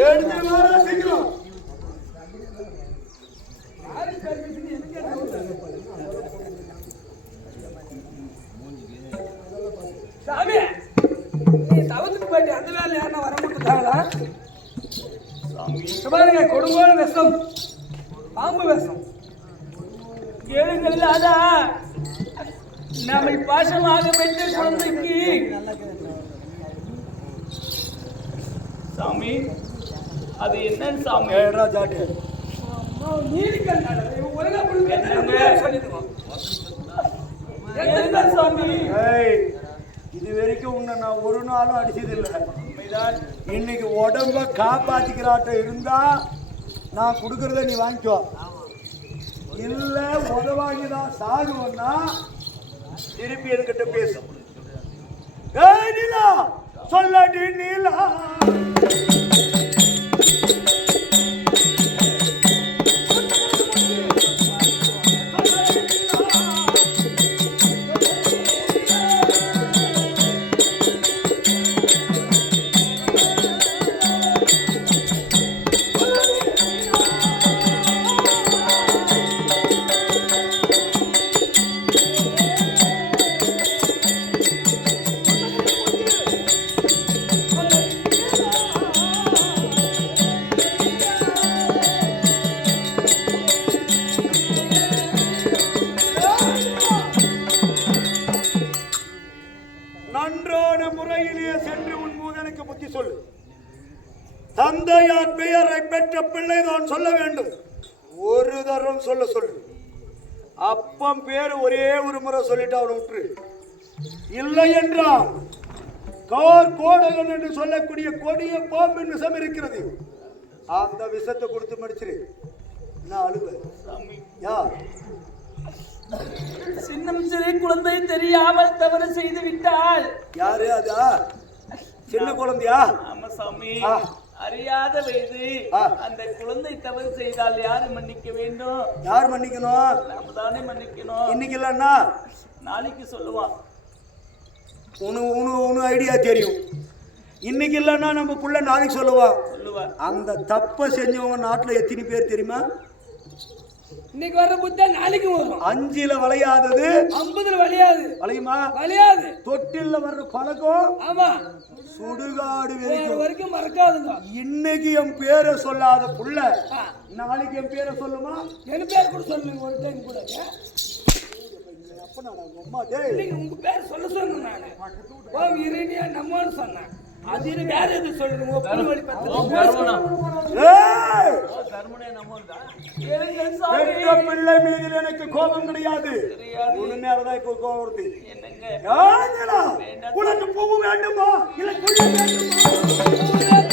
எழுந்து வர சீக்கிரம் சாமி நீ தவத்துக்கு போயிட்டு அந்த வேலை யாருன்னா வர மாட்டாங்களா பாருங்க கொடுங்கோல் விஷம் பாம்பு விஷம் கேளுங்கள் அதா நம்மை பாசமாக பெற்ற குழந்தைக்கு சாமி அது என்னன்னு சாமி. சாமி? ஏய் இது வரைக்கும் உன்னை நான் ஒரு நாளும் அடிச்சது இல்லை இன்னைக்கு உடம்ப காப்பாத்திக்கிறாட்ட இருந்தா நான் கொடுக்கறத நீ வாங்கிக்கோ. இல்ல உத வாங்கிதான் சாகுவன்னா திருப்பி என்கிட்ட பேசு. ஏய் நீலா சொல்லடி நீலா நன்றான சென்று உன் மூதனுக்கு புத்தி சொல்லு. தந்தையார் பெயரை பெற்ற பிள்ளை தான் சொல்ல வேண்டும். ஒரு தரம் சொல்ல சொல்லு. அப்பம் பேர் ஒரே ஒரு முறை சொல்லிட்டு அவனை விட்டுரு. இல்லை என்றால் கார் கோடகன் என்று சொல்லக்கூடிய கொடிய பாம்பின் விஷம் இருக்கிறது. அந்த விஷத்தை கொடுத்து மடிச்சிரு. நான் அழுவ யார்? சின்னம் சிறை குழந்தை தெரியாமல் தவறு செய்து விட்டால். யாரு அதா? சின்ன குழந்தையா? ஆமா சாமி. அறியாத வயது. அந்த குழந்தை தவறு செய்தால் யாரு மன்னிக்க வேண்டும்? யார் மன்னிக்கணும்? நாம தானே மன்னிக்கணும். இன்னைக்கு இல்லைன்னா? நாளைக்கு சொல்லுவான். உனு உனு உனு ஐடியா தெரியும். இன்னைக்கு இல்லைன்னா நம்ம புள்ள நாளைக்கு சொல்லுவான். சொல்லுவான். அந்த தப்பை செஞ்சவங்க நாட்டில் எத்தனை பேர் தெரியுமா? இன்னைக்கு வர்ற புத்தா நாளைக்கு வரும். அஞ்சில வளையாதது. ஐம்பதுல வழியாது வளையுமா? வழியாது தொட்டில்ல வர்ற பழக்கம் ஆமா. சுடுகாடு வரைக்கும் வரைக்கும் மறக்காதுங்க. இன்னைக்கு என் பேரை சொல்லாத புள்ள. நாளைக்கு என் பேரை சொல்லுமா? என் பேர் கூட சொல்லுங்க ஒரு டைம் கூட. அப்ப நான் அவங்க அம்மா டேய். உங்க பேர் சொல்ல சொன்னேன் நானு. ஓ இரணியா நம்மன்னு சொன்னேன். அது எனக்கு வேற எது வழி பிள்ளை மீது எனக்கு கோபம் கிடையாது. உன் மேலதான் இப்போ கோபம் வருது. என்னங்க? உனக்கு பூ வேண்டுமா? இல்லை வேண்டுமா?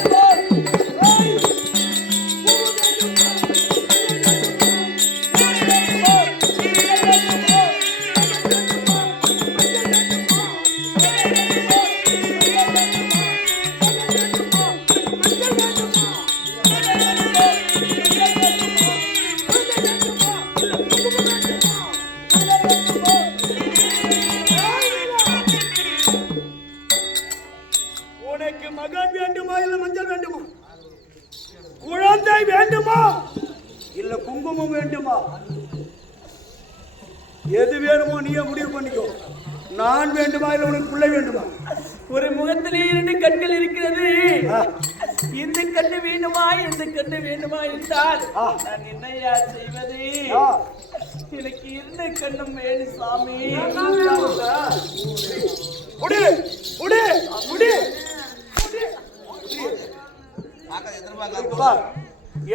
கண்கள் இருக்கிறது. இந்த கண்ணு வேண்டுமா இந்த கண்ணு வேண்டுமா என்றால். நான் என்னையா செய்வது. எனக்கு இருந்த கண்ணும் வேணும் சாமி? குடி குடி பார்,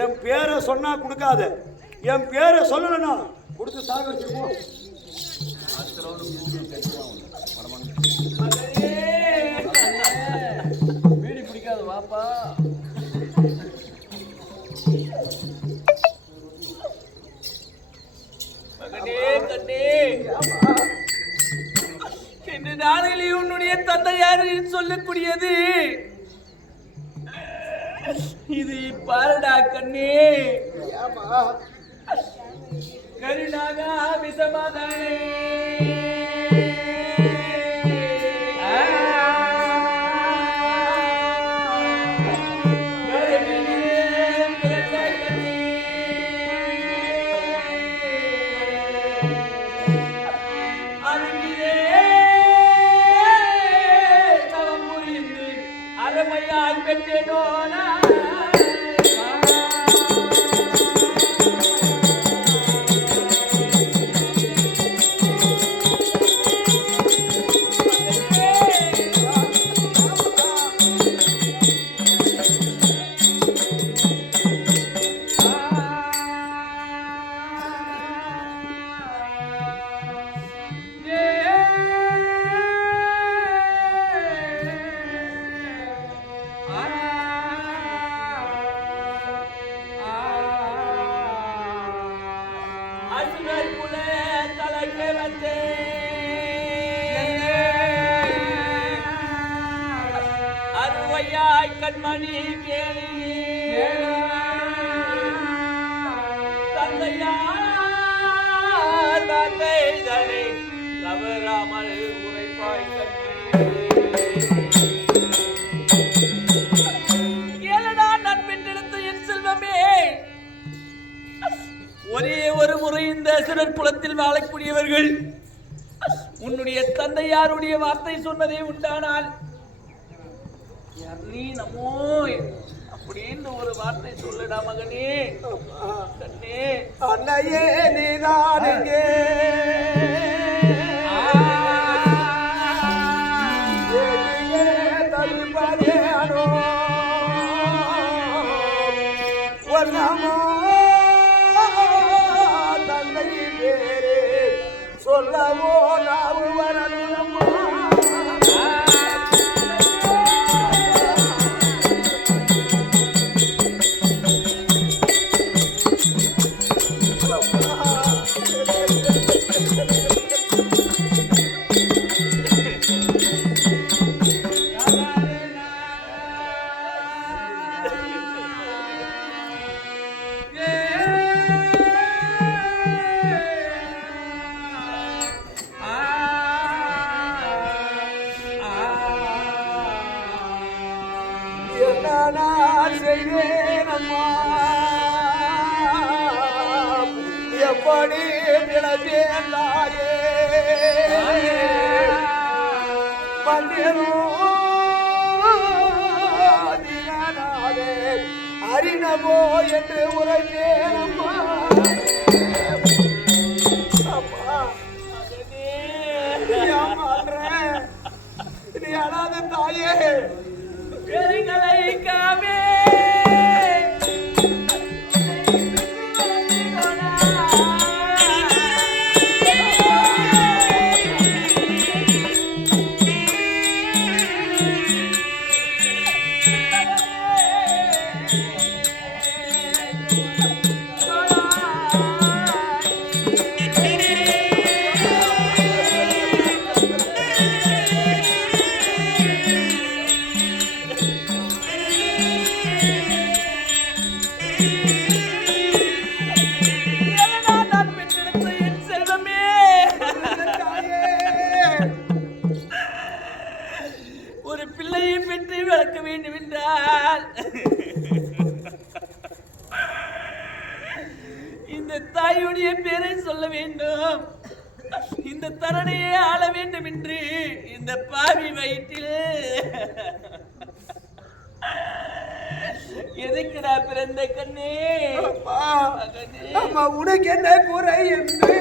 என் பேரை சொன்னா கொடுக்காத. என் பேரை சொல்லலனா கொடுத்து சாக வச்சிருப்போம் இன்று நாளிலே உன்னுடைய தந்தையார் சொல்லக்கூடியது? இது பாருடா கண்ணே. கருணாக விசமாதானே அசுரர் குலத்தில் வாழக்கூடியவர்கள் உன்னுடைய தந்தையாருடைய வார்த்தை சொன்னதே உண்டானால் நீ நமோ அப்படின்னு ஒரு வார்த்தை சொல்லுடா மகனே. கண்ணே. அன்னையே நீதான் எங்கே எங்கே சொல்லவோ நாவு வரணுமோ பிழைப்பேன் தாயே அறிணமோ என்று உரைப்பேன் அம்மா. நீ ஏமாறுற. நீ அழாத தாயே. அம்மா, உனக்கு என்ன குறை என்று?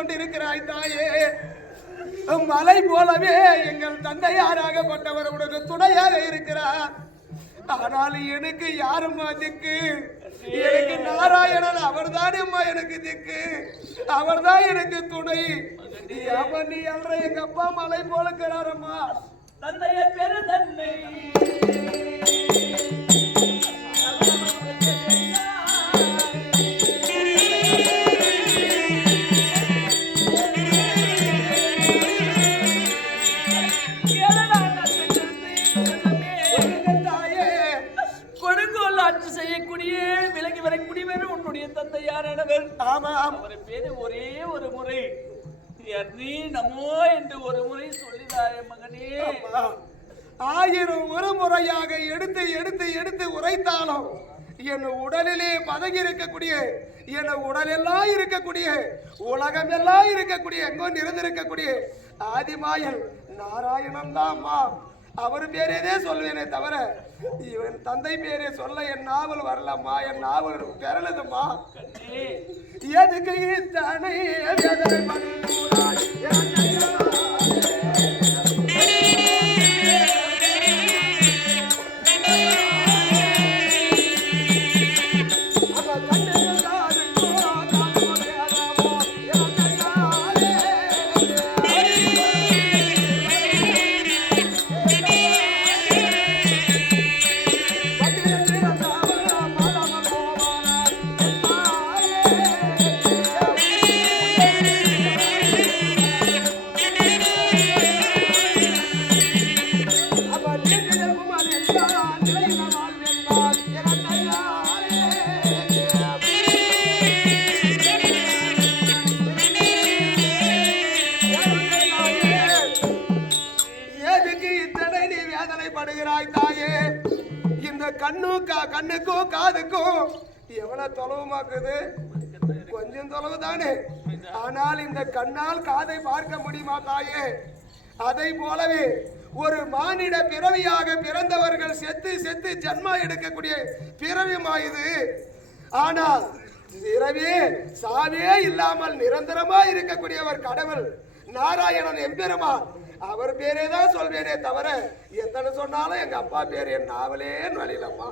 கொண்டிருக்கிறாய் தாயே. மலை போலவே எங்கள் தந்தையாராகப்பட்டவர் உனக்கு துணையாக இருக்கிறார். ஆனால் எனக்கு யாரும்மா திக்கு. எனக்கு நாராயணன் அவர்தான் அம்மா எனக்கு திக்கு. அவர்தான் எனக்கு துணை. அவன் நீ அல்ற எங்க அப்பா மலை போல இருக்கிறாரம்மா. தந்தைய பெரு தன்னை. என்று ஒரு முறை சொல்லிதாய மகனே. ஆயிரம் ஒரு முறையாக எடுத்து எடுத்து எடுத்து உரைத்தாலும் என் உடலிலே பதகி இருக்கக்கூடிய என் உடலெல்லாம் இருக்கக்கூடிய உலகம் எல்லாம் இருக்கக்கூடிய எங்கோ நிறைந்திருக்கக்கூடிய ஆதிமாயன் நாராயணன் தான் அவர் பேரேதே சொல்லுவேனே தவிர இவன் தந்தை பேரே சொல்ல என் நாவல் வரலம்மா என் நாவல் பெறலதும்மா. எதுக்கு இத்தனை எவ்வளோ எவ்வளவு தொலைவுமாக்குது கொஞ்சம் தொலைவு தானே ஆனால் இந்த கண்ணால் காதை பார்க்க முடியுமா தாயே? அதை போலவே ஒரு மானிட பிறவியாக பிறந்தவர்கள் செத்து செத்து ஜன்மா எடுக்கக்கூடிய பிறவியமாயுது ஆனால் பிறவே சாவே இல்லாமல் நிரந்தரமா இருக்கக்கூடியவர் கடவுள் நாராயணன் எம்பெருமான். அவர் பேரே தான் சொல்வேனே தவிர எத்தனை சொன்னாலும் எங்க அப்பா பேர் என் நாவலே வழியிலம்மா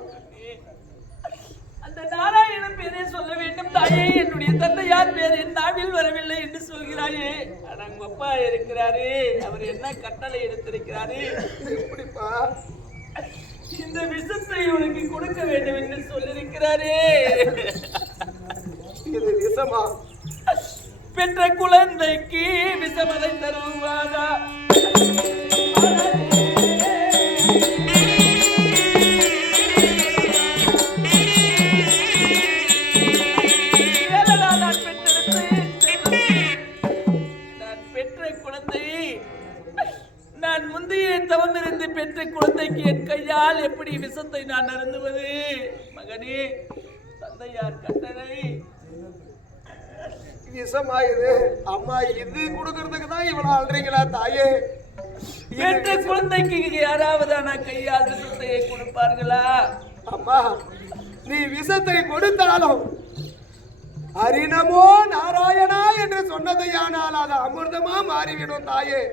அந்த நாராயணன் பேரை சொல்ல வேண்டும் தாயே. என்னுடைய தந்தையார் பேர் என் நாவில் வரவில்லை என்று சொல்கிறாயே. உங்க அப்பா இருக்கிறாரு. அவர் என்ன கட்டளை எடுத்திருக்கிறாரு? எப்படிப்பா இந்த விஷத்தை உனக்கு கொடுக்க வேண்டும் என்று சொல்லியிருக்கிறாரே. இது விஷமா? பெற்ற குழந்தைக்கு விஷமதை தருவாரா? நான் முந்தைய தவமிருந்து பெற்ற குழந்தைக்கு என் கையால் எப்படி விஷத்தை நான் அருந்துவது? மகனே தந்தையார் கட்டளை. விஷமா இது அம்மா இது கொடுக்கறதுக்கு தான் இவ்வளவு அல்றீங்களா தாயே? பெற்ற குழந்தைக்கு யாராவது நான் கையால் விஷத்தை கொடுப்பார்களா? அம்மா நீ விஷத்தை கொடுத்தாலும் அரிணமோ நாராயணா என்று சொன்னதையானால் அது அமிர்தமா மாறிவிடும் தாயே.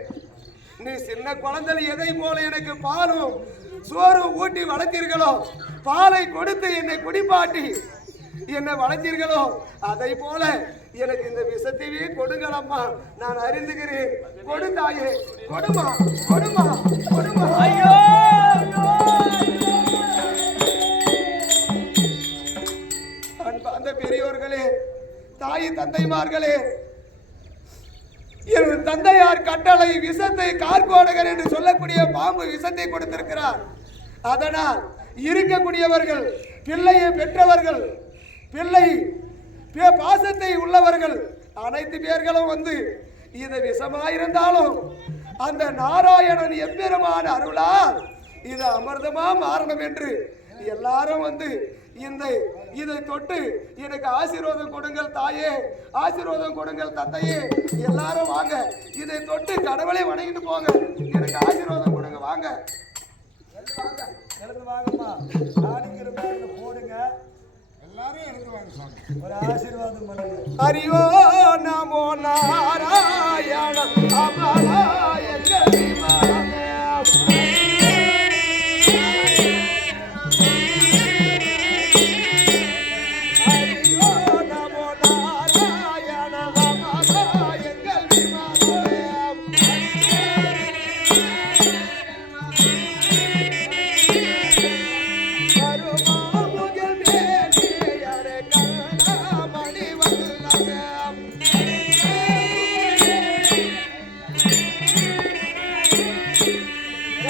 நீ சின்ன குழந்தை எதை போல எனக்கு பாலும் சோறு ஊட்டி வளர்த்தீர்களோ? பாலை கொடுத்து என்னை குடிப்பாட்டி. என்னை வளர்த்தீர்களோ? அதை போல எனக்கு இந்த விஷத்தையே கொடுங்களம்மா. நான் அறிந்துகிறேன். கொடு தாயே. கொடுமா. கொடுமா. கொடுமா. ஐயோ! அன்பார்ந்த பெரியோர்களே தாய் தந்தைமார்களே என் தந்தையார் கட்டளை விஷத்தை கார்கோடகர் என்று சொல்லக்கூடிய பாம்பு விஷத்தை கொடுத்திருக்கிறார். அதனால் இருக்கக்கூடியவர்கள் பிள்ளையை பெற்றவர்கள் பிள்ளை பாசத்தை உள்ளவர்கள் அனைத்து பேர்களும் வந்து இது விஷமாயிருந்தாலும் அந்த நாராயணன் எம்பெருமான அருளால் இது அமிர்தமா மாறணும் என்று எல்லாரும் வந்து இந்த இதை தொட்டு எனக்கு ஆசீர்வாதம் கொடுங்கள் தாயே. ஆசீர்வாதம் கொடுங்கள் தந்தையே எல்லாரும் வாங்க. இதை தொட்டு கடவுளை வணங்கிட்டு போங்க. எனக்கு ஆசீர்வாதம் கொடுங்க. வாங்க. எழுந்து நாடிங்கிற பேர்ல போடுங்க. எல்லாரும் எழுந்து வாங்க ஒரு ஆசீர்வாதம் பண்ணுங்க. ஹரியோ நமோ நாராயண அமலாய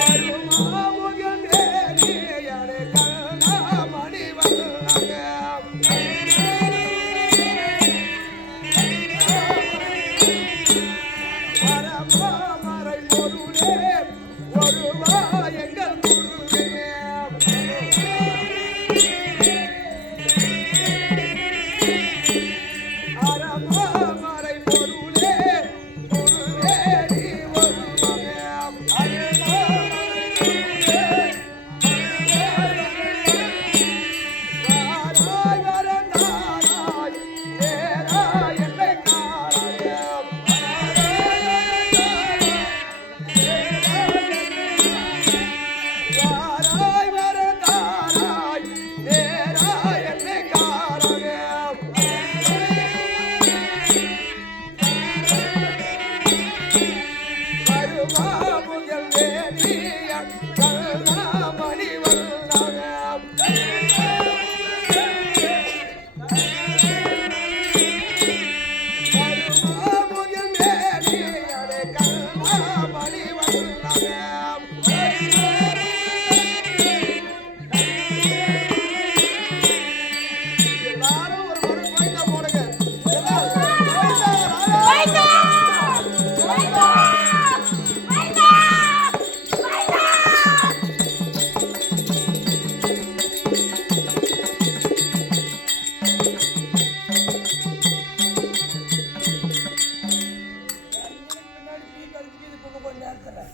Quero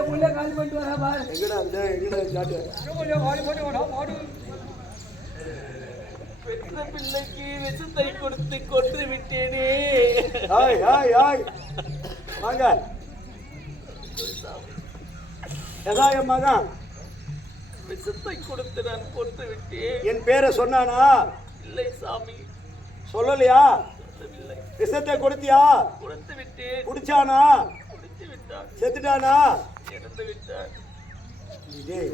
புள்ள காலி பண்ணிட்டு வரா பாரு எங்கடா பெற்ற பிள்ளைக்கு விஷத்தை கொடுத்து கொன்று விட்டேனே. ஹாய் ஹாய் ஹாய் வாங்க எதா என் மகன் விஷத்தை கொடுத்து நான் கொன்று விட்டேன் என் பேரை சொன்னானா? இல்லை சாமி. சொல்லலையா? விஷத்தை கொடுத்தியா? கொடுத்து விட்டேன் குடிச்சானா? செத்துட்டானா? இறந்து விட்டான் டேய்